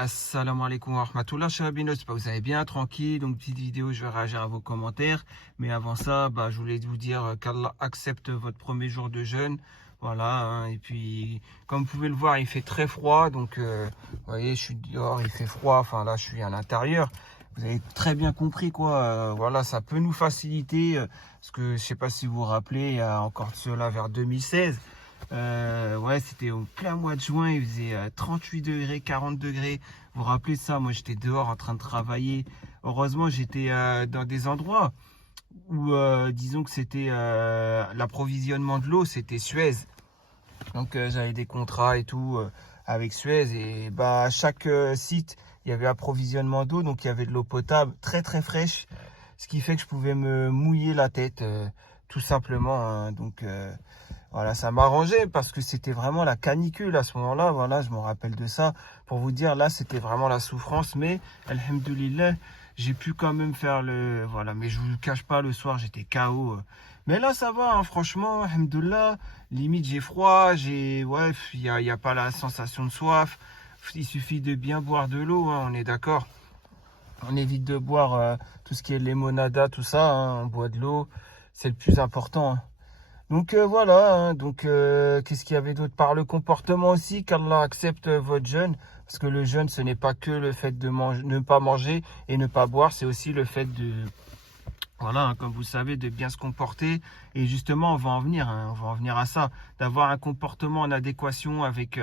Assalamu alaikum wa rahmatullah, chabino, j'espère que vous allez bien, tranquille. Donc petite vidéo, je vais réagir à vos commentaires. Mais avant ça, je voulais vous dire qu'Allah accepte votre premier jour de jeûne. Voilà, hein. Et puis, comme vous pouvez le voir, il fait très froid. Donc, vous voyez, je suis dehors, il fait froid. Enfin, là, je suis à l'intérieur. Vous avez très bien compris, quoi. Voilà, ça peut nous faciliter. Parce que, je sais pas si vous vous rappelez, il y a encore cela vers 2016. Ouais, c'était au plein mois de juin, il faisait 38 degrés, 40 degrés. Vous vous rappelez de ça? Moi, j'étais dehors en train de travailler. Heureusement, j'étais dans des endroits où, disons que c'était l'approvisionnement de l'eau, c'était Suez. Donc, j'avais des contrats et tout avec Suez. Et à chaque site, il y avait approvisionnement d'eau. Donc, il y avait de l'eau potable très, très fraîche. Ce qui fait que je pouvais me mouiller la tête, tout simplement, hein. Donc, voilà, ça m'arrangeait parce que c'était vraiment la canicule à ce moment-là. Voilà, je me rappelle de ça. Pour vous dire, là, c'était vraiment la souffrance. Mais, alhamdoulilah, j'ai pu quand même faire le... Voilà, mais je vous le cache pas, le soir, j'étais KO. Mais là, ça va, hein, franchement, alhamdoulilah. Limite, j'ai froid, Ouais, il y a pas la sensation de soif. Il suffit de bien boire de l'eau, hein, on est d'accord. On évite de boire tout ce qui est limonada, tout ça, hein, on boit de l'eau. C'est le plus important, hein. Donc voilà, hein. Donc qu'est-ce qu'il y avait d'autre? Par le comportement aussi, qu'Allah accepte votre jeûne, parce que le jeûne, ce n'est pas que le fait de ne pas manger et ne pas boire, c'est aussi le fait de, voilà, hein, comme vous savez, de bien se comporter. Et justement, on va en venir, hein, on va en venir à ça, d'avoir un comportement en adéquation avec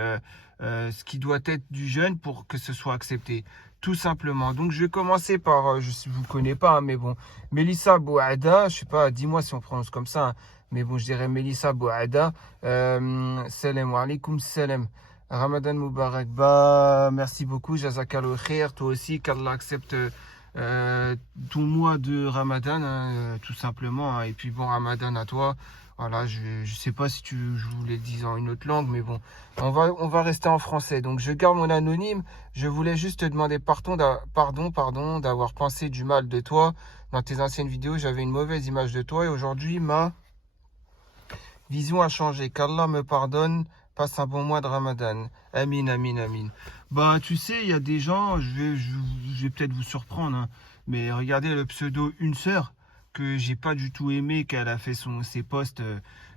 ce qui doit être du jeûne pour que ce soit accepté. Tout simplement. Donc, je vais commencer par, je ne vous connais pas, hein, mais bon, Mélissa Bouada, je sais pas, dis-moi si on prononce comme ça, hein, mais bon, je dirais Mélissa Bouada. Salam alaikum, salam. Ramadan Mubarak. Merci beaucoup, Jazakallah khair. Toi aussi, qu'Allah accepte ton mois de Ramadan, hein, tout simplement, hein. Et puis bon Ramadan à toi. Voilà, je sais pas si je voulais le dire en une autre langue, mais bon, on va rester en français. Donc je garde mon anonyme. Je voulais juste te demander pardon d'avoir pensé du mal de toi. Dans tes anciennes vidéos, j'avais une mauvaise image de toi et aujourd'hui ma vision a changé. Qu'Allah me pardonne. Passe un bon mois de Ramadan. Amin, amin, amin. Tu sais, il y a des gens, je vais peut-être vous surprendre, hein, mais regardez le pseudo Une Sœur, que j'ai pas du tout aimé, qu'elle a fait ses posts,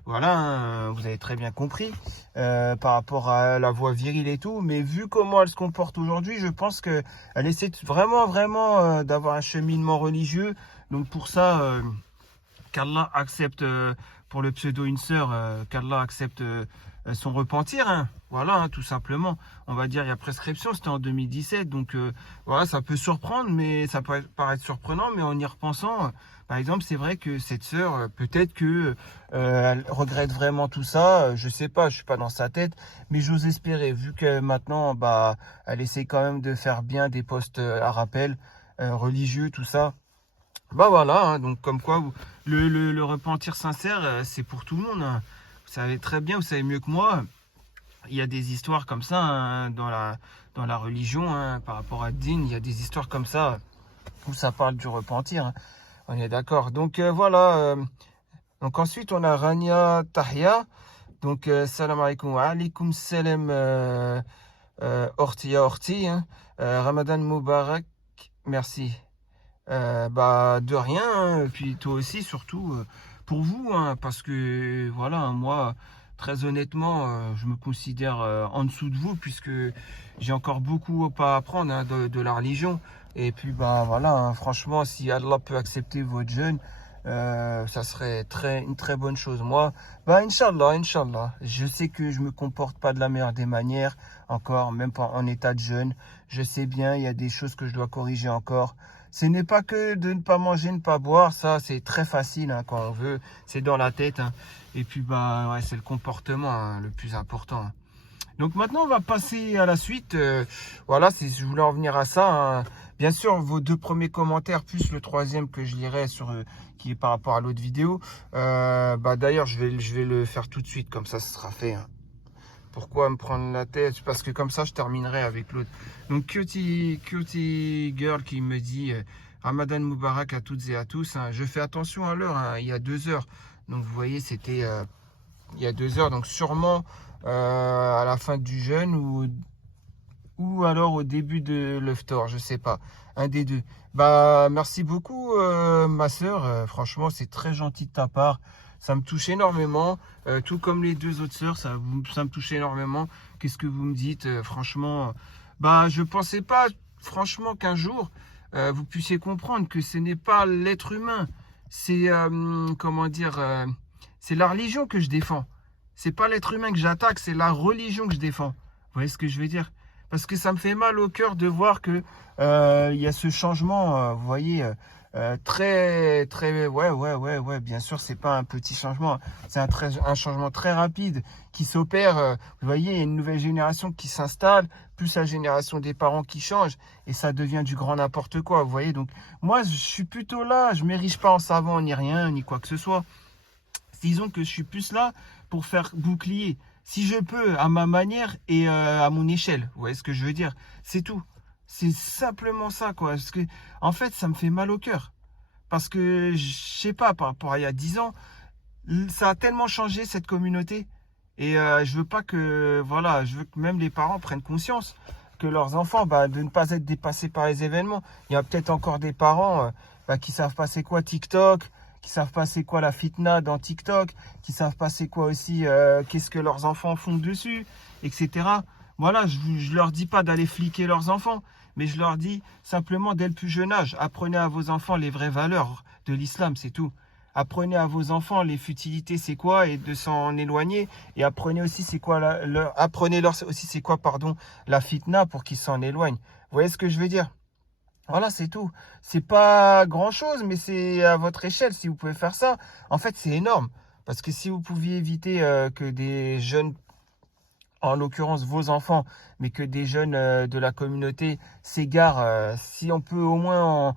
voilà, hein, vous avez très bien compris, par rapport à la voix virile et tout, mais vu comment elle se comporte aujourd'hui, je pense qu'elle essaie vraiment d'avoir un cheminement religieux, donc pour ça, qu'Allah accepte, pour le pseudo Une Sœur, qu'Allah accepte son repentir, hein. Voilà, hein, tout simplement. On va dire, il y a prescription, c'était en 2017, donc voilà, ça peut surprendre, mais ça peut paraître surprenant, mais en y repensant, par exemple, c'est vrai que cette sœur, peut-être que elle regrette vraiment tout ça, je sais pas, je suis pas dans sa tête, mais j'ose espérer, vu que maintenant, elle essaie quand même de faire bien des posts à rappel, religieux, tout ça. Voilà, hein, donc comme quoi le repentir sincère, c'est pour tout le monde, hein. Vous savez très bien, vous savez mieux que moi, il y a des histoires comme ça, hein, dans la religion, hein, par rapport à Din, il y a des histoires comme ça où ça parle du repentir, hein. On est d'accord. Donc voilà. Donc ensuite on a Rania Tahia. Donc salam alaikum wa alaikum salam, Orti, hein. Ramadan Mubarak, merci. De rien, hein. Et puis toi aussi, surtout pour vous, hein, parce que voilà, hein, moi, très honnêtement, je me considère en dessous de vous, puisque j'ai encore beaucoup à apprendre, hein, de la religion. Et puis, voilà, hein, franchement, si Allah peut accepter votre jeûne, ça serait une très bonne chose. Moi, Inch'Allah, je sais que je me comporte pas de la meilleure des manières, encore, même pas en état de jeûne. Je sais bien, il y a des choses que je dois corriger encore. Ce n'est pas que de ne pas manger, ne pas boire, ça c'est très facile, hein, quand on veut, c'est dans la tête, hein. Et puis ouais, c'est le comportement, hein, le plus important, hein. Donc maintenant on va passer à la suite. Voilà, je voulais en venir à ça, hein. Bien sûr, vos deux premiers commentaires plus le troisième que je lirai qui est par rapport à l'autre vidéo. D'ailleurs je vais le faire tout de suite, comme ça ce sera fait, hein. Pourquoi me prendre la tête? Parce que comme ça, je terminerai avec l'autre. Donc, cutie girl qui me dit Ramadan Mubarak à toutes et à tous, hein. Je fais attention à l'heure, hein, il y a 2 heures. Donc, vous voyez, c'était il y a 2 heures. Donc, sûrement à la fin du jeûne ou ou alors au début de l'Iftar, je sais pas, un des deux. Bah merci beaucoup ma sœur, franchement c'est très gentil de ta part, ça me touche énormément, tout comme les deux autres sœurs, ça me touche énormément. Qu'est-ce que vous me dites, franchement, bah je pensais pas franchement qu'un jour vous puissiez comprendre que ce n'est pas l'être humain, c'est comment dire, c'est la religion que je défends. C'est pas l'être humain que j'attaque, c'est la religion que je défends. Vous voyez ce que je veux dire? Parce que ça me fait mal au cœur de voir que il y a ce changement, vous voyez, ouais, bien sûr, c'est pas un petit changement, c'est un changement très rapide qui s'opère. Vous voyez, il y a une nouvelle génération qui s'installe, plus la génération des parents qui change, et ça devient du grand n'importe quoi. Vous voyez, donc moi, je suis plutôt là, je m'érige pas en savant ni rien, ni quoi que ce soit. Disons que je suis plus là pour faire bouclier, si je peux, à ma manière et à mon échelle. Vous voyez ce que je veux dire? C'est tout. C'est simplement ça, quoi. Parce que, en fait, ça me fait mal au cœur. Parce que, je sais pas, par rapport à il y a 10 ans, ça a tellement changé, cette communauté. Et je veux pas que, voilà, je veux que même les parents prennent conscience que leurs enfants, bah, de ne pas être dépassés par les événements. Il y a peut-être encore des parents bah, qui savent pas c'est quoi TikTok, qui savent pas c'est quoi la fitna dans TikTok, qui savent pas c'est quoi aussi, qu'est-ce que leurs enfants font dessus, etc. Voilà, je leur dis pas d'aller fliquer leurs enfants, mais je leur dis simplement dès le plus jeune âge, apprenez à vos enfants les vraies valeurs de l'islam, c'est tout. Apprenez à vos enfants les futilités, c'est quoi, et de s'en éloigner. Et apprenez aussi c'est quoi apprenez-leur aussi c'est quoi, pardon, la fitna pour qu'ils s'en éloignent. Vous voyez ce que je veux dire? Voilà, c'est tout. C'est pas grand-chose, mais c'est à votre échelle. Si vous pouvez faire ça, en fait, c'est énorme. Parce que si vous pouviez éviter que des jeunes, en l'occurrence vos enfants, mais que des jeunes de la communauté s'égarent, si on peut au moins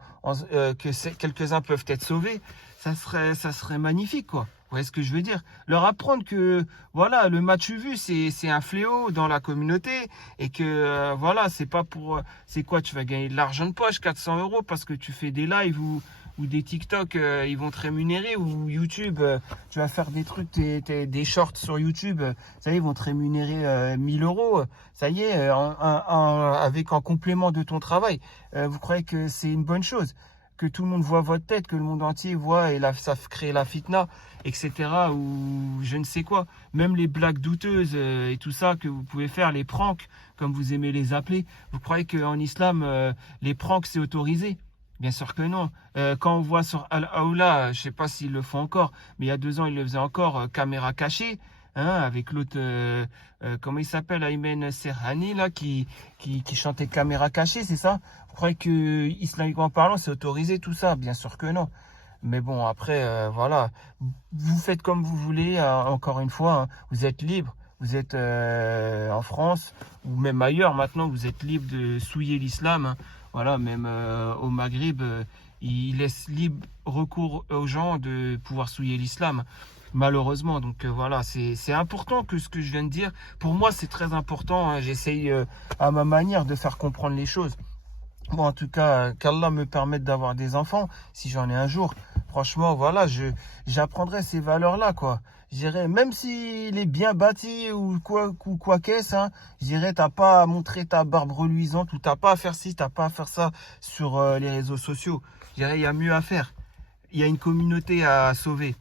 quelques-uns peuvent être sauvés, ça serait magnifique, quoi. Vous voyez ce que je veux dire? Leur apprendre que voilà, le match vu, c'est un fléau dans la communauté, et que voilà, c'est pas pour c'est quoi, tu vas gagner de l'argent de poche, 400 € parce que tu fais des lives ou des TikTok, ils vont te rémunérer, ou YouTube, tu vas faire des trucs, des shorts sur YouTube, ça y est, ils vont te rémunérer 1000 €. Ça y est, avec en complément de ton travail. Vous croyez que c'est une bonne chose? Que tout le monde voit votre tête, que le monde entier voit, et là, ça crée la fitna, etc. Ou je ne sais quoi. Même les blagues douteuses et tout ça que vous pouvez faire, les pranks, comme vous aimez les appeler. Vous croyez qu'en islam, les pranks, c'est autorisé? Bien sûr que non. Quand on voit sur Al-Aoula, je ne sais pas s'ils le font encore, mais il y a 2 ans, ils le faisaient encore, caméra cachée, hein, avec l'autre, comment il s'appelle, Aymen Serhani, là, qui chantait caméra cachée, c'est ça? Vous croyez que, islamiquement parlant, c'est autorisé tout ça? Bien sûr que non. Mais bon, après, voilà, vous faites comme vous voulez, encore une fois, hein, vous êtes libre. Vous êtes en France ou même ailleurs maintenant, vous êtes libre de souiller l'islam, hein. Voilà, même au Maghreb, ils laissent libre recours aux gens de pouvoir souiller l'islam, malheureusement. Donc voilà, c'est important que ce que je viens de dire. Pour moi, c'est très important, hein. J'essaye à ma manière de faire comprendre les choses. Bon, en tout cas, qu'Allah me permette d'avoir des enfants, si j'en ai un jour. Franchement, voilà, j'apprendrai ces valeurs-là, quoi. Je dirais, même s'il est bien bâti ou quoi qu'est-ce, hein, je dirais, t'as pas à montrer ta barbe reluisante, ou t'as pas à faire ci, t'as pas à faire ça sur les réseaux sociaux. Je dirais, il y a mieux à faire. Il y a une communauté à sauver.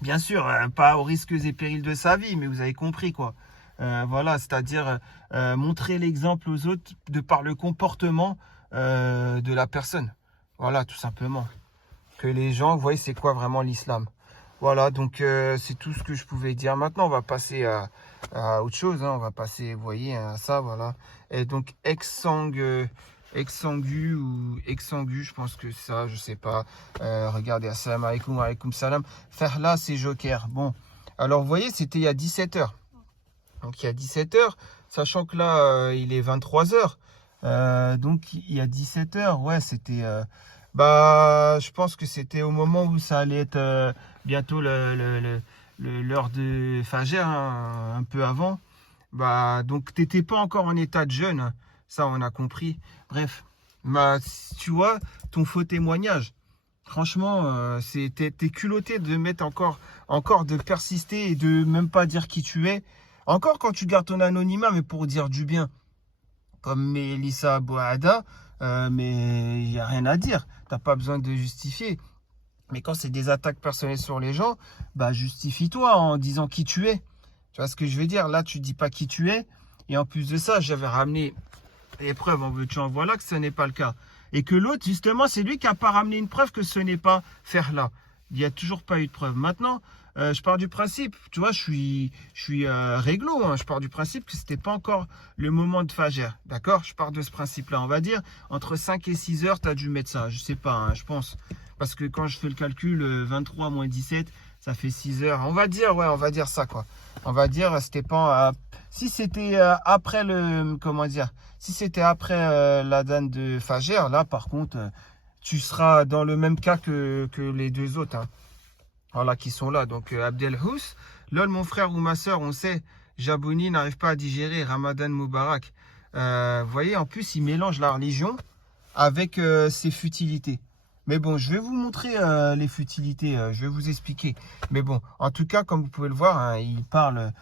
Bien sûr, pas aux risques et périls de sa vie, mais vous avez compris, quoi. Voilà, c'est-à-dire montrer l'exemple aux autres de par le comportement de la personne. Voilà, tout simplement. Que les gens voient c'est quoi vraiment l'islam. Voilà, donc c'est tout ce que je pouvais dire. Maintenant, on va passer à autre chose, hein. On va passer, vous voyez, à ça, voilà. Et donc, Exsangu ou Exsangu, je pense que ça, je sais pas. Regardez, assalamu alaikum, wa alaikum salam. Faire là, c'est Joker. Bon, alors, vous voyez, c'était il y a 17 h. Donc, il y a 17 h, sachant que là, il est 23 h. Donc, il y a 17 h, ouais, c'était... bah, je pense que c'était au moment où ça allait être bientôt l'heure de Fajr, hein, un peu avant. Bah, donc, t'étais pas encore en état de jeûne, hein. Ça, on a compris. Bref, bah, tu vois, ton faux témoignage, franchement, t'es culotté de mettre encore de persister et de même pas dire qui tu es. Encore quand tu gardes ton anonymat, mais pour dire du bien. comme Mélissa Bouada, mais il n'y a rien à dire. Tu n'as pas besoin de justifier. Mais quand c'est des attaques personnelles sur les gens, bah justifie-toi en disant qui tu es. Tu vois ce que je veux dire? Là, tu dis pas qui tu es. Et en plus de ça, j'avais ramené les preuves en veux-tu en voilà que ce n'est pas le cas. Et que l'autre, justement, c'est lui qui n'a pas ramené une preuve que ce n'est pas faire là. Il n'y a toujours pas eu de preuve. Maintenant, je pars du principe, tu vois, je suis réglo. Hein, je pars du principe que c'était pas encore le moment de Fajr. D'accord? Je pars de ce principe-là. On va dire, entre 5 et 6 heures, tu as dû mettre ça. Je sais pas, hein, je pense. Parce que quand je fais le calcul, 23 moins 17, ça fait 6 heures. On va dire, ouais, on va dire ça, quoi. On va dire, c'était pas... si c'était après le... Comment dire? Si c'était après la date de Fajr, là, par contre, tu seras dans le même cas que les deux autres. Hein. Voilà, qui sont là. Donc, Abdelhous, lol, mon frère ou ma soeur, on sait, Jabouni n'arrive pas à digérer Ramadan Moubarak. Vous voyez, en plus, il mélange la religion avec ses futilités. Mais bon, je vais vous montrer les futilités, je vais vous expliquer. Mais bon, en tout cas, comme vous pouvez le voir, hein, il parle,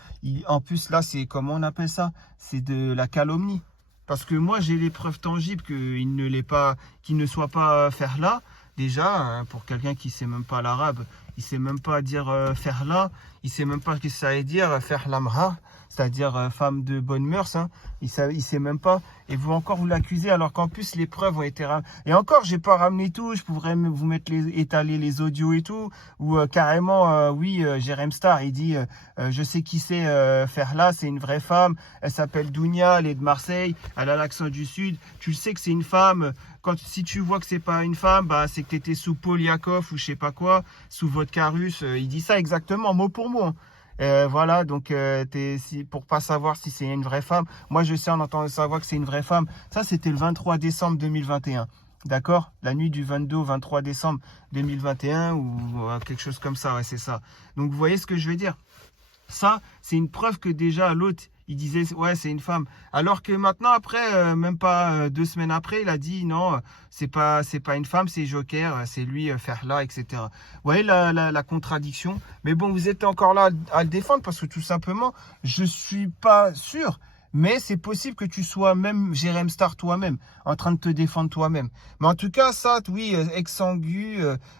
en plus là, c'est comment on appelle ça? C'est de la calomnie. Parce que moi, j'ai les preuves tangibles qu'il ne l'est pas, qu'il ne soit pas faire là. Déjà, hein, pour quelqu'un qui ne sait même pas l'arabe, il ne sait même pas dire faire là, il ne sait même pas ce que ça veut dire faire l'amra, c'est-à-dire femme de bonne mœurs. Hein. Il sait même pas. Et vous encore vous l'accusez alors qu'en plus les preuves ont été ramenées. Et encore, j'ai pas ramené tout. Je pourrais vous mettre étaler les audios et tout. Ou carrément, oui, Jérém Star, il dit, je sais qui c'est faire là, c'est une vraie femme. Elle s'appelle Dounia, elle est de Marseille, elle a l'accent du Sud. Tu sais que c'est une femme. Si tu vois que c'est pas une femme, bah c'est que tu étais sous Paul Yakov ou je sais pas quoi, sous vodka russe. Il dit ça exactement, mot pour mot. Voilà, donc pour pas savoir si c'est une vraie femme, moi je sais en entendant savoir que c'est une vraie femme. Ça c'était le 23 décembre 2021, d'accord? La nuit du 22 au 23 décembre 2021 ou quelque chose comme ça, ouais c'est ça. Donc vous voyez ce que je veux dire? Ça, c'est une preuve que déjà l'autre, il disait ouais c'est une femme. Alors que maintenant après, même pas 2 semaines après, il a dit non, c'est pas une femme, c'est Joker, c'est lui faire là, etc. Vous voyez la contradiction. Mais bon, vous êtes encore là à le défendre parce que tout simplement, je suis pas sûr. Mais c'est possible que tu sois même Jérém Star toi-même, en train de te défendre toi-même. Mais en tout cas, ça, oui, Exangu,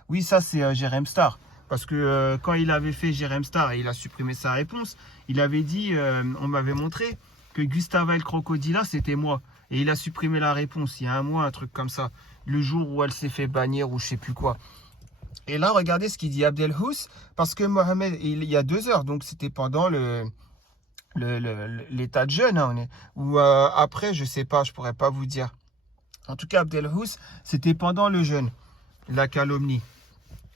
oui, ça c'est Jérém Star. Parce que quand il avait fait Jérém Star et il a supprimé sa réponse, il avait dit, on m'avait montré que Gustava El Crocodila, c'était moi. Et il a supprimé la réponse il y a un mois, un truc comme ça. Le jour où elle s'est fait bannir ou je sais plus quoi. Et là, regardez ce qu'il dit Abdelhous. Parce que Mohamed, il y a 2 heures, donc c'était pendant l'état de jeûne. Hein, ou après, je sais pas, je pourrais pas vous dire. En tout cas, Abdelhous, c'était pendant le jeûne, la calomnie.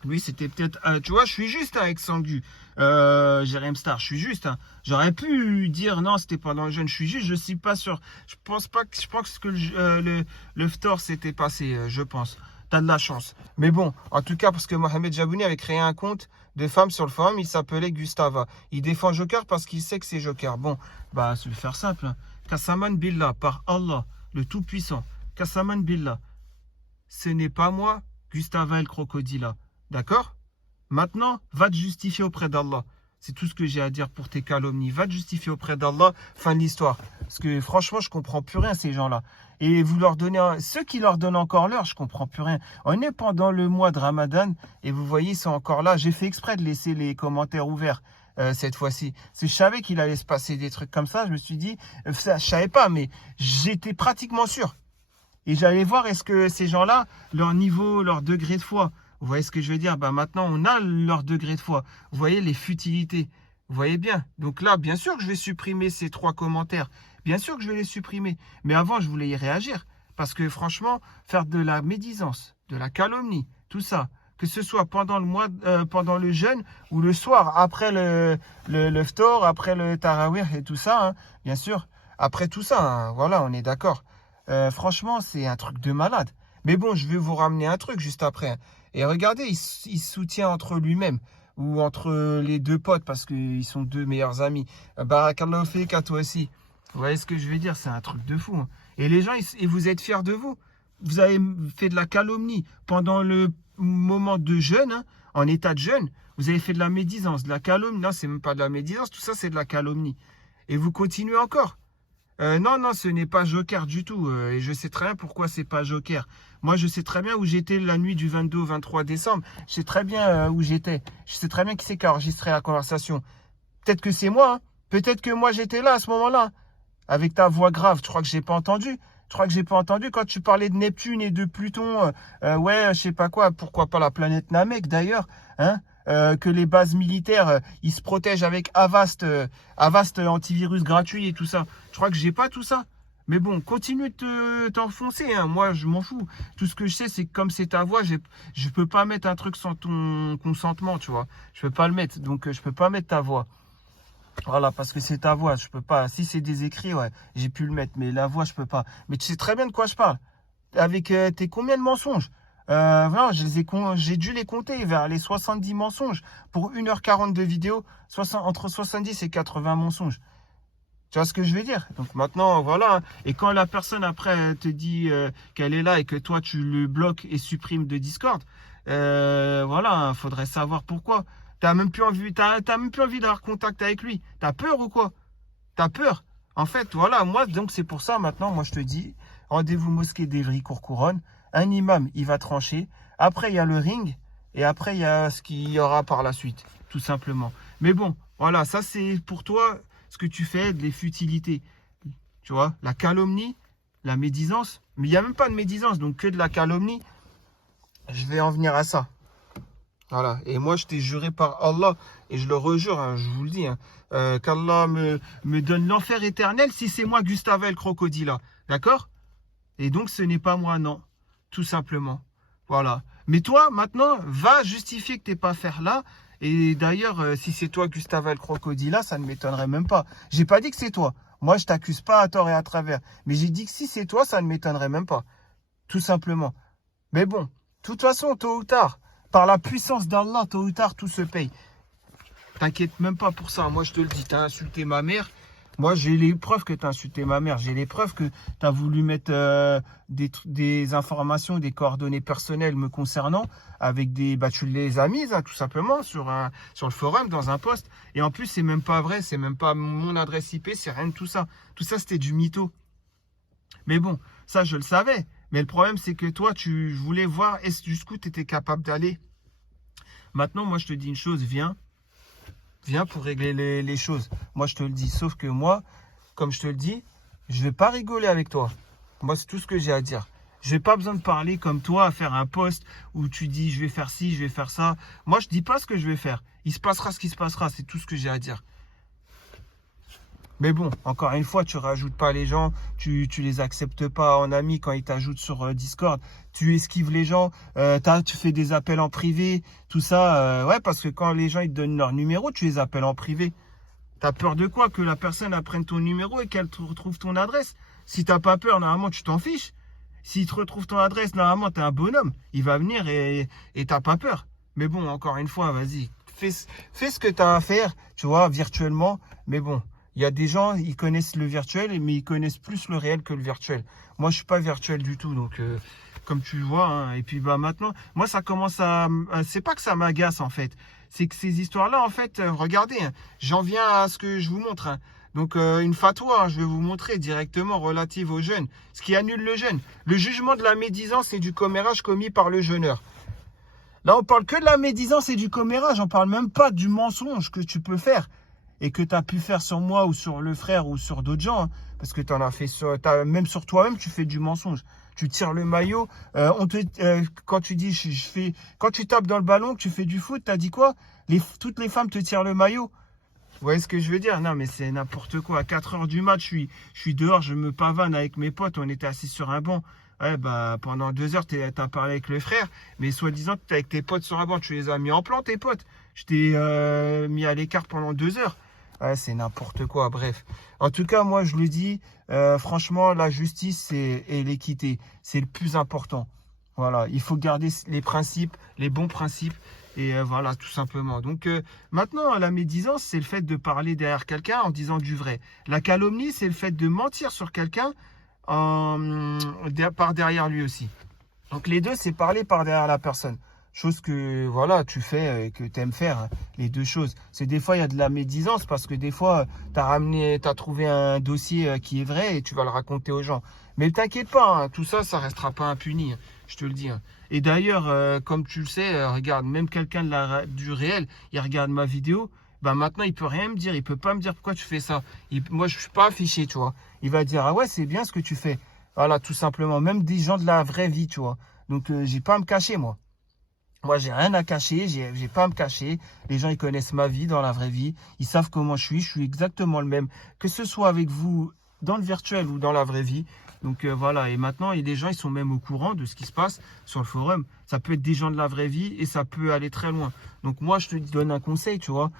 Oui, c'était peut-être... tu vois, je suis juste avec Sangu, Jérém Star, je suis juste. Hein. J'aurais pu dire non, c'était pendant le jeûne, je suis juste, je suis pas sûr. Je pense que le phtor s'était passé, je pense. T'as de la chance. Mais bon, en tout cas, parce que Mohamed Jabouni avait créé un compte de femme sur le forum, il s'appelait Gustava. Il défend Joker parce qu'il sait que c'est Joker. Bon, bah, je vais faire simple. Hein. Kassaman Billah, par Allah, le Tout-Puissant. Kassaman Billah, ce n'est pas moi, Gustava El Crocodila. D'accord? Maintenant, va te justifier auprès d'Allah. C'est tout ce que j'ai à dire pour tes calomnies. Va te justifier auprès d'Allah. Fin de l'histoire. Parce que franchement, je comprends plus rien, ces gens-là. Et vous leur donnez... Ceux qui leur donnent encore l'heure, je comprends plus rien. On est pendant le mois de Ramadan. Et vous voyez, ils sont encore là. J'ai fait exprès de laisser les commentaires ouverts cette fois-ci. Parce que je savais qu'il allait se passer des trucs comme ça. Je me suis dit... je savais pas, mais j'étais pratiquement sûr. Et j'allais voir est-ce que ces gens-là, leur niveau, leur degré de foi... Vous voyez ce que je veux dire? Bah maintenant, on a leur degré de foi. Vous voyez les futilités. Vous voyez bien. Donc là, bien sûr que je vais supprimer ces 3 commentaires. Bien sûr que je vais les supprimer. Mais avant, je voulais y réagir. Parce que franchement, faire de la médisance, de la calomnie, tout ça, que ce soit pendant pendant le jeûne ou le soir, après le phtor, après le tarawih et tout ça, hein, bien sûr. Après tout ça, hein, voilà, on est d'accord. Franchement, c'est un truc de malade. Mais bon, je vais vous ramener un truc juste après. Hein. Et regardez, il se soutient entre lui-même ou entre les 2 potes parce qu'ils sont 2 meilleurs amis. Barakallahu fik à toi aussi. Vous voyez ce que je veux dire? C'est un truc de fou. Hein. Et les gens, et vous êtes fiers de vous. Vous avez fait de la calomnie pendant le moment de jeûne, hein, en état de jeûne. Vous avez fait de la médisance, de la calomnie. Non, c'est même pas de la médisance. Tout ça, c'est de la calomnie. Et vous continuez encore. Non, non, ce n'est pas Joker du tout. Et je sais très bien pourquoi c'est pas Joker. Moi, je sais très bien où j'étais la nuit du 22 au 23 décembre. Je sais très bien où j'étais. Je sais très bien qui c'est qui a enregistré la conversation. Peut-être que c'est moi, hein. Peut-être que moi, j'étais là à ce moment-là. Avec ta voix grave, tu crois que j'ai pas entendu? Tu crois que j'ai pas entendu quand tu parlais de Neptune et de Pluton? Ouais, je sais pas quoi. Pourquoi pas la planète Namek d'ailleurs, hein? Que les bases militaires, ils se protègent avec Avast antivirus gratuit et tout ça. Je crois que j'ai pas tout ça. Mais bon, continue de t'enfoncer, hein. Moi, je m'en fous. Tout ce que je sais, c'est que comme c'est ta voix, je peux pas mettre un truc sans ton consentement, tu vois. Je peux pas le mettre. Donc, je peux pas mettre ta voix. Voilà, parce que c'est ta voix, je peux pas. Si c'est des écrits, ouais, j'ai pu le mettre, mais la voix, je peux pas. Mais tu sais très bien de quoi je parle. Avec tes combien de mensonges? Voilà, j'ai dû les compter vers les 70 mensonges pour 1h40 de vidéo, entre 70 et 80 mensonges. Tu vois ce que je veux dire? Donc maintenant, voilà. Et quand la personne après te dit qu'elle est là et que toi tu le bloques et supprimes de Discord, voilà, faudrait savoir pourquoi. T'as même plus envie, t'as même plus envie d'avoir contact avec lui. T'as peur ou quoi? T'as peur? En fait, voilà, moi, donc c'est pour ça maintenant, moi je te dis, rendez-vous mosquée d'Evry-Courcouronnes. Un imam, il va trancher. Après, il y a le ring. Et après, il y a ce qu'il y aura par la suite, tout simplement. Mais bon, voilà, ça c'est pour toi ce que tu fais, des futilités. Tu vois, la calomnie, la médisance. Mais il n'y a même pas de médisance, donc que de la calomnie. Je vais en venir à ça. Voilà. Et moi, je t'ai juré par Allah, et je le rejure, hein, je vous le dis, hein, qu'Allah me donne l'enfer éternel si c'est moi, Gustave El Crocodile. D'accord? Et donc, ce n'est pas moi, non. Tout simplement. Voilà. Mais toi, maintenant, va justifier que tu n'es pas faire là. Et d'ailleurs, si c'est toi, Gustave El Crocodile, ça ne m'étonnerait même pas. J'ai pas dit que c'est toi. Moi, je t'accuse pas à tort et à travers. Mais j'ai dit que si c'est toi, ça ne m'étonnerait même pas. Tout simplement. Mais bon, de toute façon, tôt ou tard, par la puissance d'Allah, tôt ou tard, tout se paye. T'inquiète même pas pour ça. Moi, je te le dis, t'as insulté ma mère. Moi, j'ai les preuves que tu as insulté ma mère. J'ai les preuves que tu as voulu mettre des informations, des coordonnées personnelles me concernant avec des... Bah, tu les as mises, hein, tout simplement, sur le forum, dans un post. Et en plus, c'est même pas vrai. C'est même pas mon adresse IP. C'est rien de tout ça. Tout ça, c'était du mytho. Mais bon, ça, je le savais. Mais le problème, c'est que toi, tu voulais voir jusqu'où tu étais capable d'aller. Maintenant, moi, je te dis une chose. Viens. Viens pour régler les choses. Moi, je te le dis. Sauf que moi, comme je te le dis, je ne vais pas rigoler avec toi. Moi, c'est tout ce que j'ai à dire. Je n'ai pas besoin de parler comme toi, à faire un post où tu dis je vais faire ci, je vais faire ça. Moi, je ne dis pas ce que je vais faire. Il se passera ce qui se passera. C'est tout ce que j'ai à dire. Mais bon, encore une fois, tu rajoutes pas les gens, tu les acceptes pas en ami quand ils t'ajoutent sur Discord, tu esquives les gens, tu fais des appels en privé, tout ça. Ouais, parce que quand les gens ils te donnent leur numéro, tu les appelles en privé. T'as peur de quoi? Que la personne apprenne ton numéro et qu'elle te retrouve ton adresse? Si t'as pas peur, normalement, tu t'en fiches. S'il te retrouve ton adresse, normalement, t'es un bonhomme. Il va venir et t'as pas peur. Mais bon, encore une fois, vas-y, fais ce que t'as à faire, tu vois, virtuellement. Mais bon. Il y a des gens, ils connaissent le virtuel, mais ils connaissent plus le réel que le virtuel. Moi, je suis pas virtuel du tout, donc comme tu le vois. Hein, et puis bah maintenant, moi, ça commence c'est pas que ça m'agace en fait. C'est que ces histoires-là, en fait, regardez, hein, j'en viens à ce que je vous montre. Hein. Donc une fatwa, hein, je vais vous montrer directement relative au jeûne. Ce qui annule le jeûne. Le jugement de la médisance et du commérage commis par le jeûneur. Là, on parle que de la médisance et du commérage. On parle même pas du mensonge que tu peux faire. Et que tu as pu faire sur moi ou sur le frère ou sur d'autres gens, hein, parce que tu en as fait même sur toi-même, tu fais du mensonge. Tu tires le maillot, quand tu dis quand tu tapes dans le ballon, que tu fais du foot, tu as dit quoi? Toutes les femmes te tirent le maillot. Vous voyez ce que je veux dire? Non, mais c'est n'importe quoi. À 4 heures du match, je suis dehors, je me pavane avec mes potes, on était assis sur un banc. Ouais, bah, pendant 2 heures, tu as parlé avec le frère, mais soi-disant, tu es avec tes potes sur un banc, tu les as mis en plan, tes potes. Je t'ai mis à l'écart pendant 2 heures. Ouais, c'est n'importe quoi, bref. En tout cas, moi, je le dis, franchement, la justice et l'équité, c'est le plus important. Voilà, il faut garder les principes, les bons principes, et voilà, tout simplement. Donc, maintenant, la médisance, c'est le fait de parler derrière quelqu'un en disant du vrai. La calomnie, c'est le fait de mentir sur quelqu'un par derrière lui aussi. Donc, les deux, c'est parler par derrière la personne. chose que voilà, tu fais et que tu aimes faire, hein, les deux choses. C'est des fois, il y a de la médisance parce que des fois, tu as trouvé un dossier qui est vrai et tu vas le raconter aux gens. Mais t'inquiète pas, hein, tout ça, ça restera pas impuni, hein, je te le dis. Hein. Et d'ailleurs, comme tu le sais, regarde, même quelqu'un du réel, il regarde ma vidéo, bah maintenant, il peut rien me dire, il peut pas me dire pourquoi tu fais ça. Moi, je suis pas affiché, tu vois. Il va dire, ah ouais, c'est bien ce que tu fais. Voilà, tout simplement. Même des gens de la vraie vie, tu vois. Donc, j'ai pas à me cacher, moi. Moi, j'ai rien à cacher, j'ai pas à me cacher. Les gens, ils connaissent ma vie dans la vraie vie. Ils savent comment je suis exactement le même. Que ce soit avec vous dans le virtuel ou dans la vraie vie. Donc voilà, et maintenant, les gens, ils sont même au courant de ce qui se passe sur le forum. Ça peut être des gens de la vraie vie et ça peut aller très loin. Donc moi, je te donne un conseil, tu vois.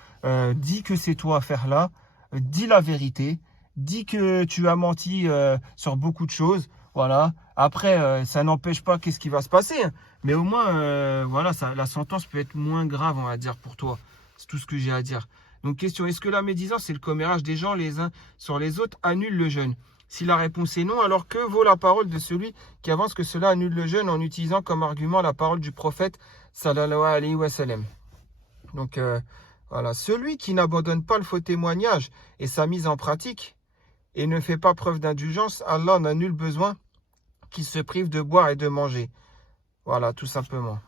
Dis que c'est toi à faire là. Dis la vérité. Dis que tu as menti sur beaucoup de choses. Voilà. Après, ça n'empêche pas qu'est-ce qui va se passer. Hein. Mais au moins, voilà, la sentence peut être moins grave, on va dire, pour toi. C'est tout ce que j'ai à dire. Donc, question, est-ce que la médisance et le commérage des gens les uns sur les autres annulent le jeûne? Si la réponse est non, alors que vaut la parole de celui qui avance que cela annule le jeûne en utilisant comme argument la parole du prophète sallallahu alayhi wa sallam? Donc, voilà, celui qui n'abandonne pas le faux témoignage et sa mise en pratique et ne fait pas preuve d'indulgence, Allah n'a nul besoin qu'il se prive de boire et de manger. Voilà, tout simplement.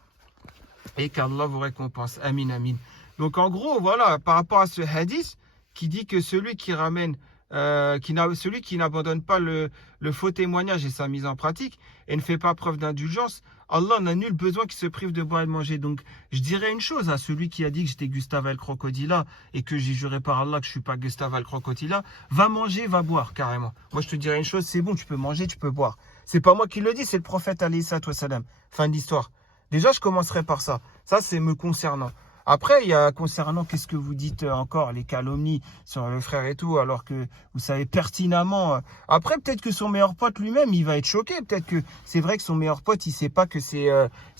Et qu'Allah vous récompense. Amin, amin. Donc, en gros, voilà, par rapport à ce hadith qui dit que celui qui ramène, celui qui n'abandonne pas le faux témoignage et sa mise en pratique et ne fait pas preuve d'indulgence, Allah n'a nul besoin qu'il se prive de boire et de manger. Donc, je dirais une chose à celui qui a dit que j'étais Gustave El Crocodila et que j'ai juré par Allah que je ne suis pas Gustave El Crocodila, va manger, va boire, carrément. Moi, je te dirais une chose, c'est bon, tu peux manger, tu peux boire. C'est pas moi qui le dis, c'est le prophète alayhi salam. Fin de l'histoire. Déjà, je commencerai par ça. Ça, c'est me concernant. Après, il y a concernant qu'est-ce que vous dites encore, les calomnies sur le frère et tout, alors que vous savez pertinemment. Après, peut-être que son meilleur pote lui-même, il va être choqué. Peut-être que c'est vrai que son meilleur pote, il sait pas que c'est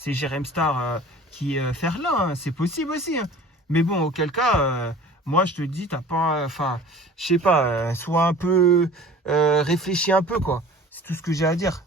Jérém Star qui fait là. Hein. C'est possible aussi. Hein. Mais bon, auquel cas, moi, je te dis, t'as pas, enfin, je sais pas, sois un peu, réfléchis un peu, quoi. C'est tout ce que j'ai à dire.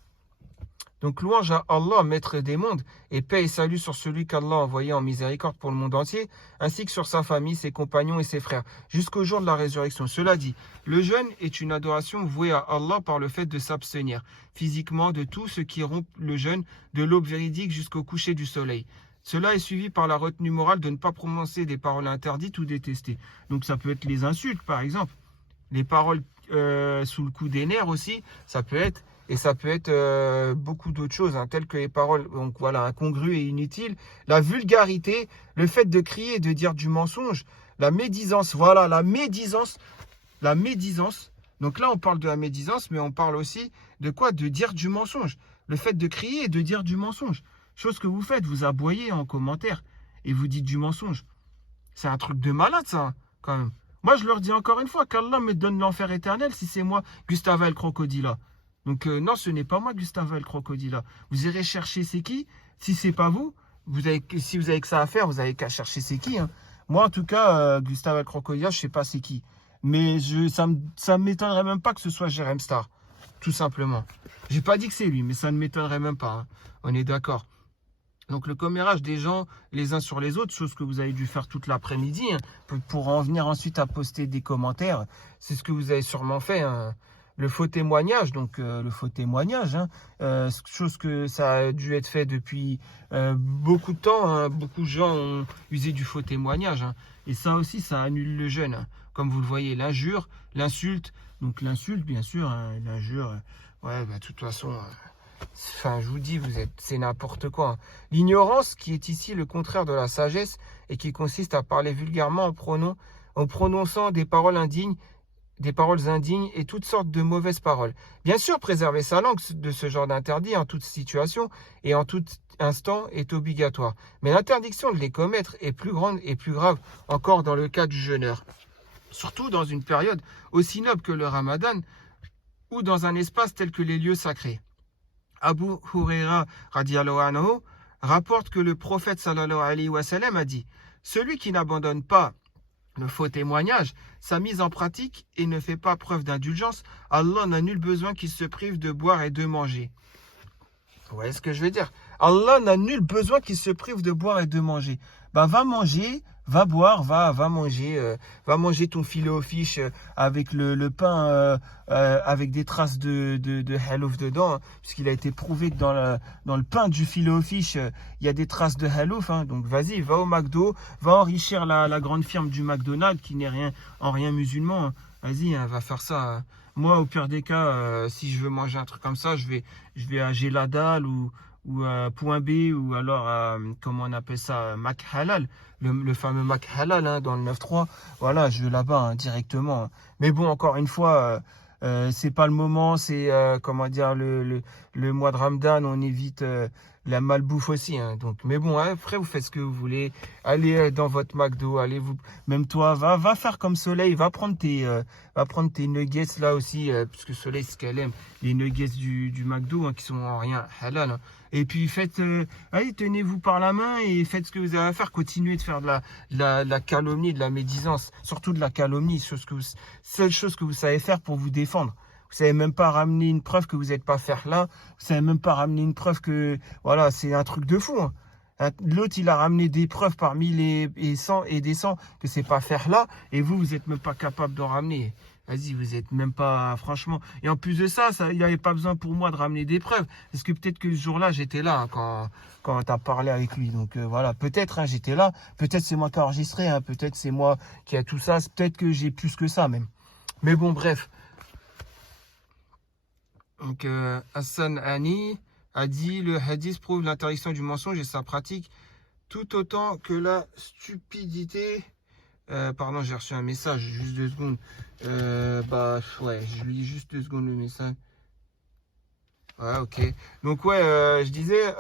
Donc louange à Allah, maître des mondes, et paix et salut sur celui qu'Allah a envoyé en miséricorde pour le monde entier, ainsi que sur sa famille, ses compagnons et ses frères, jusqu'au jour de la résurrection. Cela dit, le jeûne est une adoration vouée à Allah par le fait de s'abstenir physiquement de tout ce qui rompt le jeûne, de l'aube véridique jusqu'au coucher du soleil. Cela est suivi par la retenue morale de ne pas prononcer des paroles interdites ou détestées. Donc ça peut être les insultes, par exemple. Les paroles sous le coup des nerfs aussi, ça peut être. Et ça peut être beaucoup d'autres choses, hein, telles que les paroles donc voilà, incongrues et inutiles, la vulgarité, le fait de crier et de dire du mensonge, la médisance, voilà, la médisance. Donc là, on parle de la médisance, mais on parle aussi de quoi? De dire du mensonge. Le fait de crier et de dire du mensonge. Chose que vous faites, vous aboyez en commentaire et vous dites du mensonge. C'est un truc de malade, ça, hein, quand même. Moi, je leur dis encore une fois qu'Allah me donne l'enfer éternel si c'est moi, Gustave El Crocodila. Donc non, ce n'est pas moi, Gustave El Crocodila. Vous irez chercher c'est qui. Si c'est pas vous, si vous avez que ça à faire, vous avez qu'à chercher c'est qui. Hein. Moi, en tout cas, Gustave El Crocodila, je sais pas c'est qui. Mais ça me m'étonnerait même pas que ce soit Jérém Star. Tout simplement. J'ai pas dit que c'est lui, mais ça ne m'étonnerait même pas. Hein. On est d'accord. Donc le commérage des gens les uns sur les autres, chose que vous avez dû faire toute l'après-midi, hein, pour en venir ensuite à poster des commentaires, c'est ce que vous avez sûrement fait. Hein. Le faux témoignage, donc le faux témoignage, hein, chose que ça a dû être fait depuis beaucoup de temps. Hein, beaucoup de gens ont usé du faux témoignage. Hein, et ça aussi, ça annule le jeûne. Hein, comme vous le voyez, l'injure, l'insulte. Donc l'insulte, bien sûr, hein, l'injure, ouais, bah, de toute façon... Enfin, je vous dis, c'est n'importe quoi. Hein. L'ignorance, qui est ici le contraire de la sagesse, et qui consiste à parler vulgairement en prononçant des paroles indignes et toutes sortes de mauvaises paroles. Bien sûr, préserver sa langue de ce genre d'interdit en toute situation et en tout instant est obligatoire. Mais l'interdiction de les commettre est plus grande et plus grave encore dans le cas du jeûneur. Surtout dans une période aussi noble que le Ramadan ou dans un espace tel que les lieux sacrés. Abu Huraira radiallahu anhu rapporte que le prophète sallallahu alayhi wa sallam a dit « Celui qui n'abandonne pas le faux témoignage, sa mise en pratique et ne fait pas preuve d'indulgence, Allah n'a nul besoin qu'il se prive de boire et de manger. » Vous voyez ce que je veux dire? Allah n'a nul besoin qu'il se prive de boire et de manger. Bah, va manger, va boire, va manger ton filet au fish avec le pain avec des traces de halouf dedans, hein, puisqu'il a été prouvé que dans le pain du filet au fish, il y a des traces de halouf. Hein. Donc vas-y, va au McDo, va enrichir la grande firme du McDonald's qui n'est en rien musulman. Hein. Vas-y, hein, va faire ça. Hein. Moi, au pire des cas, si je veux manger un truc comme ça, je vais à Geladal ou à Point B ou alors à, comment on appelle ça, Mac Halal, le fameux Mac Halal hein, dans le 9-3. Voilà, je vais là-bas hein, directement. Mais bon, encore une fois, c'est pas le moment, c'est comment dire le mois de Ramadan, on évite la malbouffe aussi. Hein, donc, mais bon, hein, après vous faites ce que vous voulez. Allez dans votre McDo, allez vous, même toi, va faire comme Soleil, va prendre tes nuggets là aussi, puisque Soleil c'est ce qu'elle aime, les nuggets du McDo hein, qui sont en rien halal. Hein. Et puis faites, allez, tenez-vous par la main et faites ce que vous avez à faire. Continuez de faire de la calomnie, de la médisance, surtout de la calomnie, seule chose que vous savez faire pour vous défendre. Vous savez même pas ramener une preuve que vous n'êtes pas faire là. Vous savez même pas ramener une preuve que, voilà, c'est un truc de fou. Hein. L'autre, il a ramené des preuves parmi les 100 et des 100 que c'est pas faire là. Et vous n'êtes même pas capable d'en ramener. Vas-y, vous n'êtes même pas, franchement. Et en plus de ça, il n'y avait pas besoin pour moi de ramener des preuves. Parce que peut-être que ce jour-là, j'étais là hein, quand tu as parlé avec lui. Donc voilà, peut-être hein, j'étais là. Peut-être c'est moi qui ai enregistré. Hein, peut-être c'est moi qui a tout ça. Peut-être que j'ai plus que ça même. Mais bon, bref. Donc Hassan Hani a dit le hadith prouve l'interdiction du mensonge et sa pratique tout autant que la stupidité. Pardon, j'ai reçu un message, juste 2 secondes. Bah ouais, je lis juste 2 secondes le message. Ouais, ok. Donc ouais, je disais,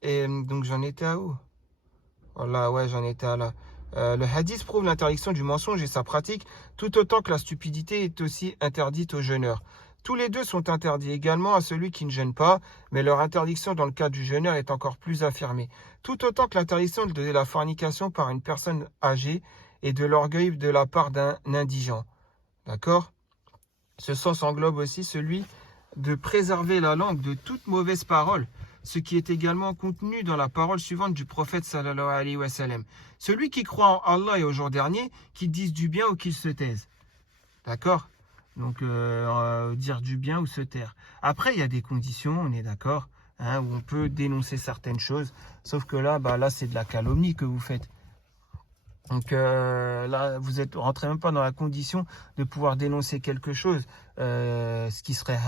et donc j'en étais à où? Voilà, ouais, j'en étais à là. Le hadith prouve l'interdiction du mensonge et sa pratique, tout autant que la stupidité est aussi interdite aux jeûneurs. Tous les deux sont interdits également à celui qui ne jeûne pas, mais leur interdiction dans le cas du jeûneur est encore plus affirmée. Tout autant que l'interdiction de la fornication par une personne âgée et de l'orgueil de la part d'un indigent. D'accord? Ce sens englobe aussi celui de préserver la langue de toute mauvaise parole, ce qui est également contenu dans la parole suivante du prophète sallallahu alayhi wa sallam. Celui qui croit en Allah et au jour dernier, qu'il dise du bien ou qu'il se taise. D'accord? Donc, dire du bien ou se taire. Après, il y a des conditions, on est d'accord, hein, où on peut dénoncer certaines choses. Sauf que là, là c'est de la calomnie que vous faites. Donc là, vous êtes rentrez même pas dans la condition de pouvoir dénoncer quelque chose, ce qui serait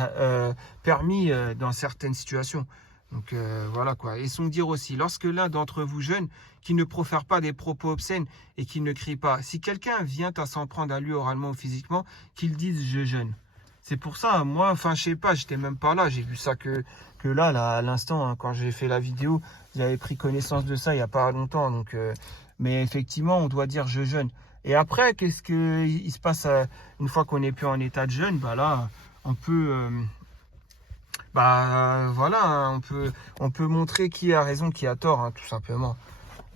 permis dans certaines situations. Donc voilà quoi. Et son dire aussi, lorsque l'un d'entre vous jeûne, qui ne profère pas des propos obscènes et qui ne crie pas. Si quelqu'un vient à s'en prendre à lui oralement ou physiquement, qu'il dise je jeûne. C'est pour ça, moi, enfin je sais pas, j'étais même pas là, j'ai vu ça que là à l'instant, hein, quand j'ai fait la vidéo, j'avais pris connaissance de ça il y a pas longtemps. Donc, mais effectivement, on doit dire je jeûne. Et après, qu'est-ce qu'il se passe une fois qu'on n'est plus en état de jeûne? Bah là, on peut... voilà, hein, on peut montrer qui a raison, qui a tort, hein, tout simplement.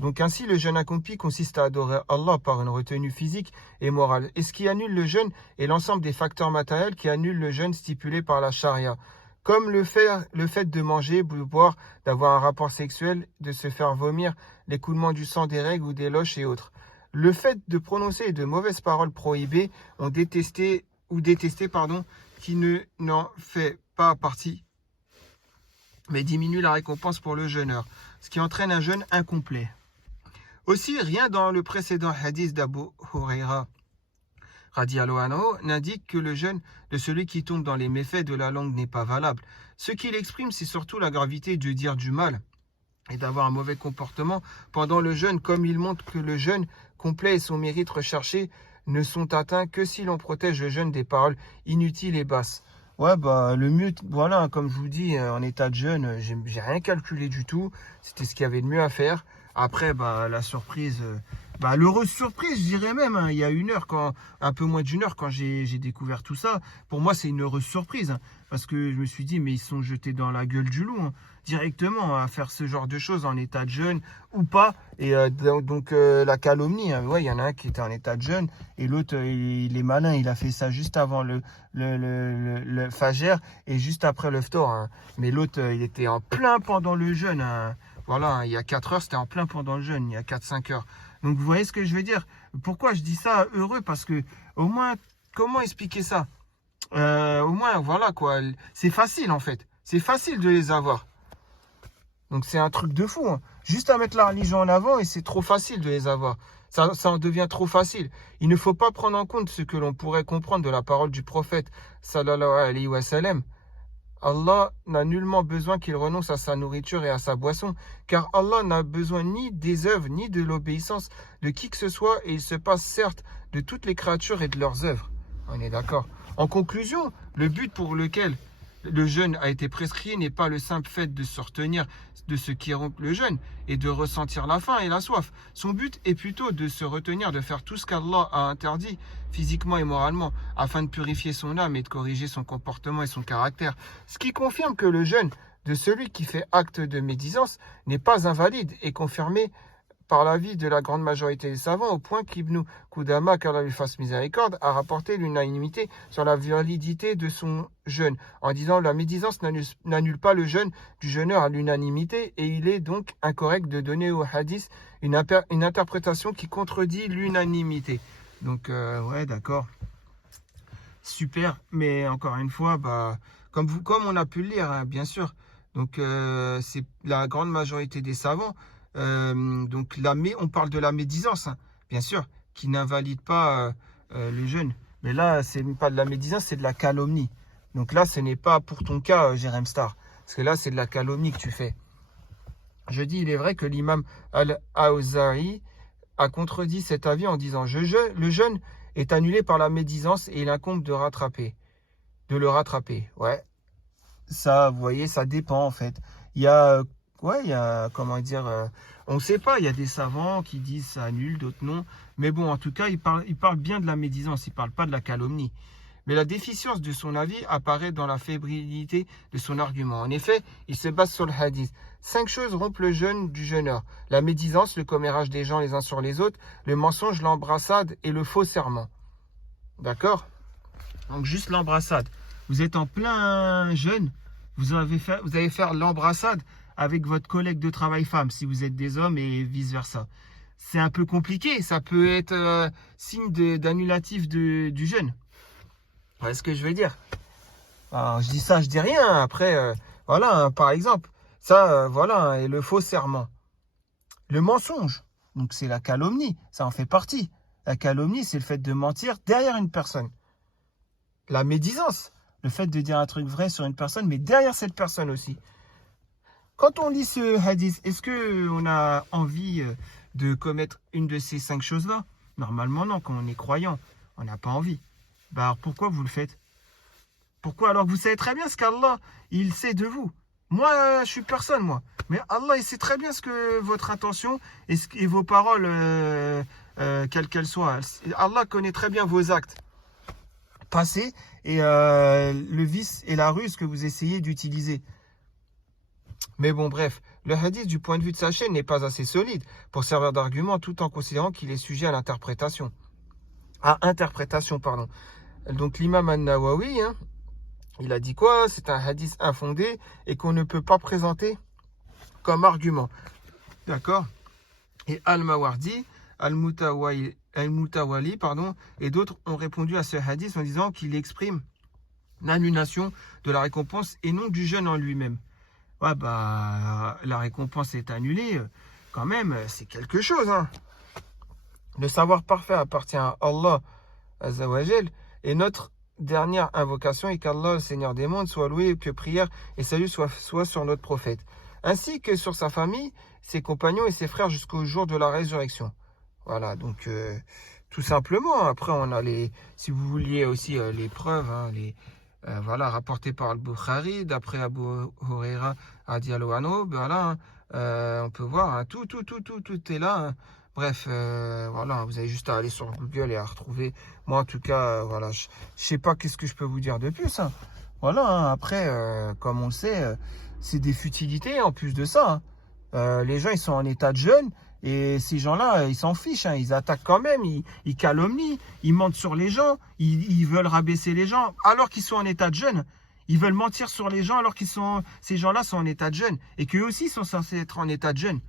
Donc ainsi, le jeûne accompli consiste à adorer Allah par une retenue physique et morale. Et ce qui annule le jeûne est l'ensemble des facteurs matériels qui annulent le jeûne stipulé par la charia. Comme le fait de manger, de boire, d'avoir un rapport sexuel, de se faire vomir, l'écoulement du sang des règles ou des loches et autres. Le fait de prononcer de mauvaises paroles prohibées qui n'en fait pas partie, mais diminue la récompense pour le jeûneur, ce qui entraîne un jeûne incomplet. Aussi, rien dans le précédent hadith d'Abu Huraira radiyallahu anhu n'indique que le jeûne de celui qui tombe dans les méfaits de la langue n'est pas valable. Ce qu'il exprime, c'est surtout la gravité de dire du mal et d'avoir un mauvais comportement pendant le jeûne, comme il montre que le jeûne complet et son mérite recherché ne sont atteints que si l'on protège le jeûne des paroles inutiles et basses. Ouais, le mieux, voilà, comme je vous dis, en état de jeûne, j'ai rien calculé du tout. C'était ce qu'il y avait de mieux à faire. Après, la surprise, Bah, l'heureuse surprise, je dirais même, hein. Il y a une heure, un peu moins d'une heure, quand j'ai découvert tout ça, pour moi, c'est une heureuse surprise, hein, parce que je me suis dit, mais ils sont jetés dans la gueule du loup, hein, directement, à faire ce genre de choses en état de jeûne ou pas. Et la calomnie, hein, ouais, il y en a un qui était en état de jeûne et l'autre, il est malin, il a fait ça juste avant le Fajr et juste après le Ftor, hein. Mais l'autre, il était en plein pendant le jeûne, hein. Voilà, hein, il y a 4 heures, c'était en plein pendant le jeûne, il y a 4-5 heures. Donc vous voyez ce que je veux dire? Pourquoi je dis ça heureux? Parce que au moins, comment expliquer ça? Au moins, voilà quoi. C'est facile en fait. C'est facile de les avoir. Donc c'est un truc de fou, hein. Juste à mettre la religion en avant et c'est trop facile de les avoir. Ça en devient trop facile. Il ne faut pas prendre en compte ce que l'on pourrait comprendre de la parole du prophète sallallahu alayhi wa sallam. Allah n'a nullement besoin qu'il renonce à sa nourriture et à sa boisson, car Allah n'a besoin ni des œuvres, ni de l'obéissance de qui que ce soit, et il se passe certes de toutes les créatures et de leurs œuvres. On est d'accord. En conclusion, le but pour lequel le jeûne a été prescrit n'est pas le simple fait de se retenir de ce qui rompt le jeûne et de ressentir la faim et la soif. Son but est plutôt de se retenir de faire tout ce qu'Allah a interdit physiquement et moralement afin de purifier son âme et de corriger son comportement et son caractère. Ce qui confirme que le jeûne de celui qui fait acte de médisance n'est pas invalide et confirmé par l'avis de la grande majorité des savants, au point qu'Ibn Qudama, qu'Allah lui fasse miséricorde, a rapporté l'unanimité sur la validité de son jeûne, en disant la médisance n'annule pas le jeûne du jeûneur à l'unanimité, et il est donc incorrect de donner au hadith une interprétation qui contredit l'unanimité. Donc, ouais, d'accord. Super, mais encore une fois, bah, comme on a pu le lire, hein, bien sûr. Donc, c'est la grande majorité des savants. On parle de la médisance, hein, bien sûr, qui n'invalide pas le jeûne. Mais là, c'est pas de la médisance, c'est de la calomnie. Donc là, ce n'est pas pour ton cas, Jérém Star. Parce que là, c'est de la calomnie que tu fais. Je dis, il est vrai que l'imam Al-Awza'i a contredit cet avis en disant le jeûne est annulé par la médisance et il incombe de le rattraper. Ouais, ça, vous voyez, ça dépend en fait. Il y a, comment dire, on ne sait pas, il y a des savants qui disent ça annule, d'autres non. Mais bon, en tout cas, il parle bien de la médisance, il ne parle pas de la calomnie. Mais la déficience de son avis apparaît dans la fébrilité de son argument. En effet, il se base sur le hadith. 5 choses rompent le jeûne du jeûneur: la médisance, le commérage des gens les uns sur les autres, le mensonge, l'embrassade et le faux serment. D'accord? Donc juste l'embrassade. Vous êtes en plein jeûne, vous allez faire l'embrassade avec votre collègue de travail femme, si vous êtes des hommes et vice-versa. C'est un peu compliqué, ça peut être signe d'annulatif du jeûne. Vous voyez ce que je veux dire? Alors, je dis ça, je dis rien. Après, voilà, hein, par exemple, ça, voilà, hein, et le faux serment. Le mensonge, donc c'est la calomnie, ça en fait partie. La calomnie, c'est le fait de mentir derrière une personne. La médisance, le fait de dire un truc vrai sur une personne, mais derrière cette personne aussi. Quand on lit ce hadith, est-ce qu'on a envie de commettre une de ces 5 choses-là? Normalement, non, quand on est croyant, on n'a pas envie. Bah alors pourquoi vous le faites? Pourquoi? Alors que vous savez très bien ce qu'Allah, il sait de vous. Moi, je suis personne, moi. Mais Allah, il sait très bien ce que votre intention et vos paroles, quelles qu'elles soient. Allah connaît très bien vos actes passés et le vice et la ruse que vous essayez d'utiliser. Mais bon, bref, le hadith du point de vue de sa chaîne n'est pas assez solide pour servir d'argument tout en considérant qu'il est sujet à l'interprétation. Pardon. Donc l'imam An-Nawawi, hein, il a dit quoi? C'est un hadith infondé et qu'on ne peut pas présenter comme argument. D'accord? Et Al-Mawardi, Al-Mutawali, et d'autres ont répondu à ce hadith en disant qu'il exprime l'annulation de la récompense et non du jeûne en lui-même. Ouais, bah, la récompense est annulée, quand même, c'est quelque chose, hein. Le savoir parfait appartient à Allah Azza wa Jal, et notre dernière invocation est qu'Allah, le Seigneur des mondes, soit loué, que prière et salut soit sur notre prophète, ainsi que sur sa famille, ses compagnons et ses frères jusqu'au jour de la résurrection. Voilà, donc tout simplement. Après, on a si vous vouliez aussi les preuves, hein, voilà, rapportées par Al-Bukhari, d'après Abu Huraira radiallahu anhu, voilà, hein, on peut voir, hein, tout est là, hein. Bref, voilà, vous avez juste à aller sur Google et à retrouver. Moi, en tout cas, voilà, je sais pas qu'est-ce que je peux vous dire de plus, hein. Voilà, hein. Après, comme on le sait, c'est des futilités en plus de ça, hein. Les gens, ils sont en état de jeûne et ces gens-là, ils s'en fichent, hein. Ils attaquent quand même, ils calomnient, ils mentent sur les gens, ils veulent rabaisser les gens alors qu'ils sont en état de jeûne. Ils veulent mentir sur les gens alors ces gens-là sont en état de jeûne et qu'eux aussi sont censés être en état de jeûne.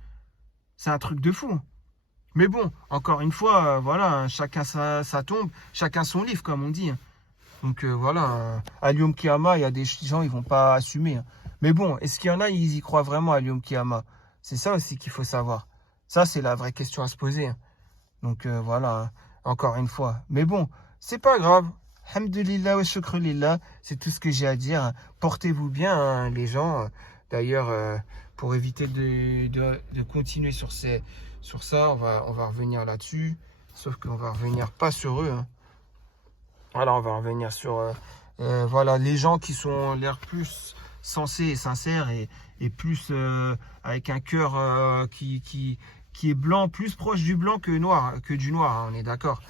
C'est un truc de fou. Mais bon, encore une fois, voilà, hein, chacun sa tombe, chacun son livre, comme on dit, hein. Donc voilà, à Yom Kiyama, il y a des gens, ils vont pas assumer, hein. Mais bon, est-ce qu'il y en a, ils y croient vraiment à Yom Kiyama? C'est ça aussi qu'il faut savoir. Ça, c'est la vraie question à se poser, hein. Donc voilà, hein, encore une fois. Mais bon, c'est pas grave. Alhamdulillah wa shukru lillah, c'est tout ce que j'ai à dire, hein. Portez-vous bien, hein, les gens. D'ailleurs, pour éviter de continuer sur ça, on va revenir là-dessus. Sauf qu'on va revenir pas sur eux, hein. Voilà, on va revenir sur voilà, les gens qui sont l'air plus sensés et sincères et plus avec un cœur qui est blanc, plus proche du blanc que du noir, hein, on est d'accord.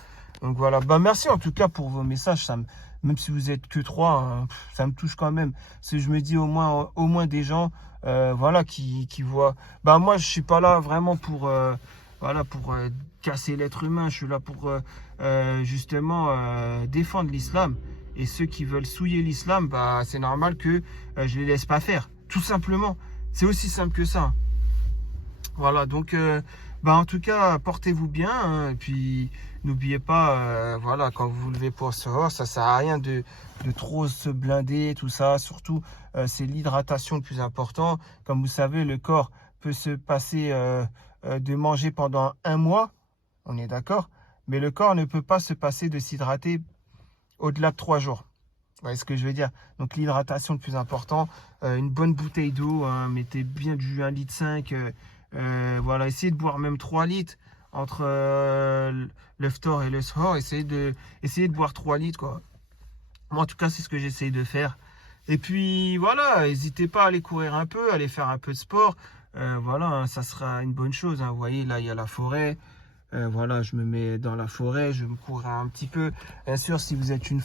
Donc voilà, bah merci en tout cas pour vos messages, même si vous êtes que 3, hein, ça me touche quand même. Parce que je me dis au moins des gens voilà, qui voient. Bah moi je suis pas là vraiment pour voilà, pour casser l'être humain, je suis là pour justement défendre l'islam. Et ceux qui veulent souiller l'islam, bah c'est normal que je les laisse pas faire, tout simplement. C'est aussi simple que ça. Voilà, donc bah en tout cas, portez-vous bien, hein, et puis n'oubliez pas, voilà, quand vous vous levez pour sortir, ça sert à rien de trop se blinder, tout ça. Surtout, c'est l'hydratation le plus important. Comme vous savez, le corps peut se passer de manger pendant 1 mois, on est d'accord, mais le corps ne peut pas se passer de s'hydrater au-delà de 3 jours. Vous voyez ce que je veux dire? Donc l'hydratation le plus important, une bonne bouteille d'eau, hein, mettez bien du 1,5 litre. Voilà, essayez de boire même 3 litres entre l'iftar et le sahur. Essayez de boire 3 litres, quoi. Moi, en tout cas, c'est ce que j'essaye de faire. Et puis, voilà, n'hésitez pas à aller courir un peu, aller faire un peu de sport. Voilà, hein, ça sera une bonne chose, hein. Vous voyez, là, il y a la forêt. Voilà, je me mets dans la forêt, je me cours un petit peu. Bien sûr, si vous êtes une...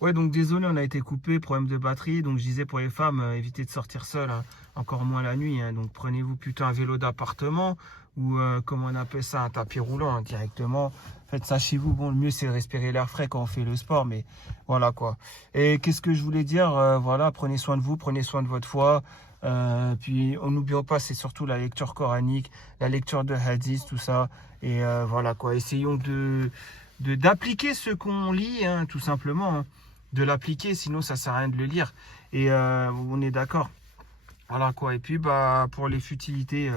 Ouais, donc désolé, on a été coupé, problème de batterie. Donc je disais pour les femmes, évitez de sortir seule, hein, encore moins la nuit, hein. Donc prenez-vous plutôt un vélo d'appartement ou comment on appelle ça, un tapis roulant, hein, directement. Faites ça chez vous. Bon, le mieux c'est de respirer l'air frais quand on fait le sport, mais voilà quoi. Et qu'est-ce que je voulais dire? Voilà, prenez soin de vous, prenez soin de votre foi. Puis on n'oublions pas, c'est surtout la lecture coranique, la lecture de hadith, tout ça. Et voilà quoi. Essayons d'appliquer ce qu'on lit, hein, tout simplement, hein. De l'appliquer, sinon ça sert à rien de le lire. Et on est d'accord. Voilà quoi. Et puis bah pour les futilités,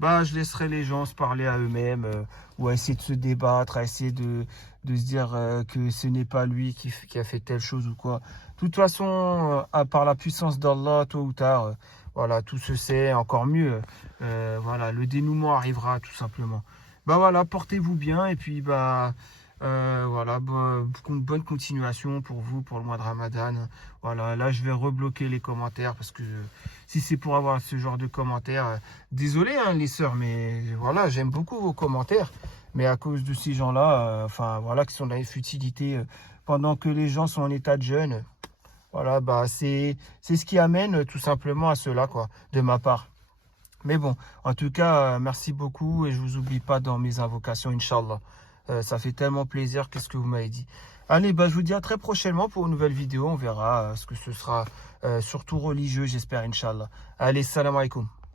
bah je laisserai les gens se parler à eux-mêmes ou à essayer de se débattre, à essayer de se dire que ce n'est pas lui qui a fait telle chose ou quoi. De toute façon, par la puissance d'Allah, tôt ou tard, voilà, tout se sait, encore mieux. Voilà, le dénouement arrivera tout simplement. Bah voilà, portez-vous bien et puis bah voilà, bonne continuation pour vous, pour le mois de Ramadan. Voilà, là je vais rebloquer les commentaires parce que si c'est pour avoir ce genre de commentaires, désolé hein, les sœurs, mais voilà, j'aime beaucoup vos commentaires. Mais à cause de ces gens-là, enfin voilà, qui sont dans les futilités, pendant que les gens sont en état de jeûne, voilà, bah c'est ce qui amène tout simplement à cela, quoi, de ma part. Mais bon, en tout cas, merci beaucoup et je vous oublie pas dans mes invocations, Inch'Allah. Ça fait tellement plaisir, qu'est-ce que vous m'avez dit. Allez, bah, je vous dis à très prochainement pour une nouvelle vidéo. On verra ce que ce sera, surtout religieux, j'espère, Inch'Allah. Allez, salam alaikum.